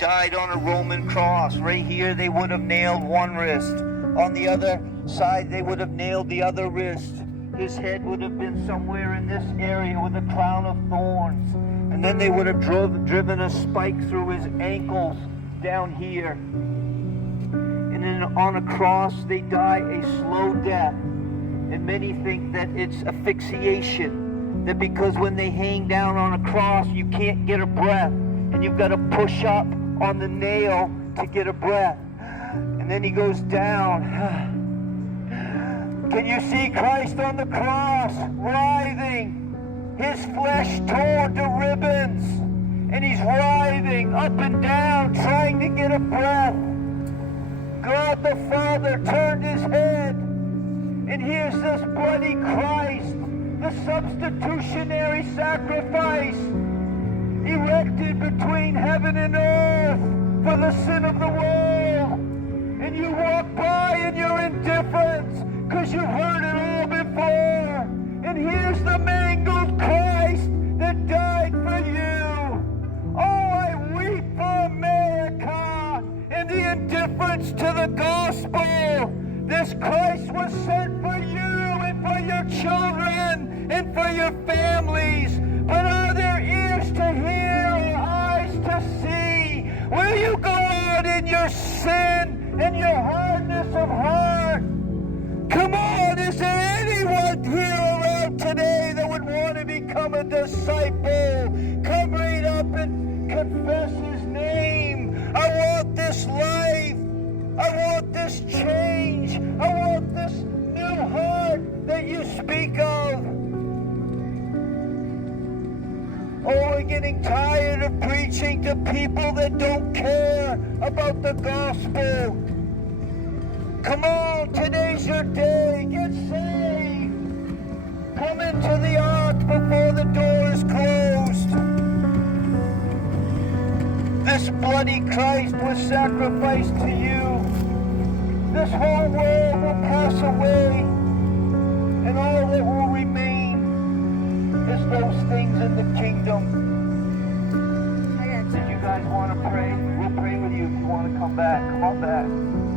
died on a Roman cross. Right here, they would have nailed one wrist. On the other side, they would have nailed the other wrist. His head would have been somewhere in this area with a crown of thorns. And then they would have driven a spike through his ankles down here. And then on a cross, they die a slow death. And many think that it's asphyxiation. That because when they hang down on a cross, you can't get a breath. And you've got to push up on the nail to get a breath. And then he goes down. Can you see Christ on the cross, writhing? His flesh torn to ribbons. And he's writhing up and down, trying to get a breath. God the Father turned his head. And here's this bloody Christ, the substitutionary sacrifice, erected between heaven and earth for the sin of the world. And you walk by in your indifference because you've heard it all before. And here's the mangled Christ that died for you. Oh, I weep for America and the indifference to the gospel. This Christ was sent for you and for your children and for your families. But are there ears to hear or eyes to see? Will you go out in your sin and your hardness of heart? Come on, is there anyone here around today that would want to become a disciple? Come right up and confess his name. I want this life. I want this change. I want this new heart that you speak of. Oh, we're getting tired of preaching to people that don't care about the gospel. Come on, today's your day. Get saved. Come into the ark before the door is closed. This bloody Christ was sacrificed to you. This whole world will pass away, and all that will remain is those things in the kingdom. If you guys want to pray, we'll pray with you if you want to come back. Come on back.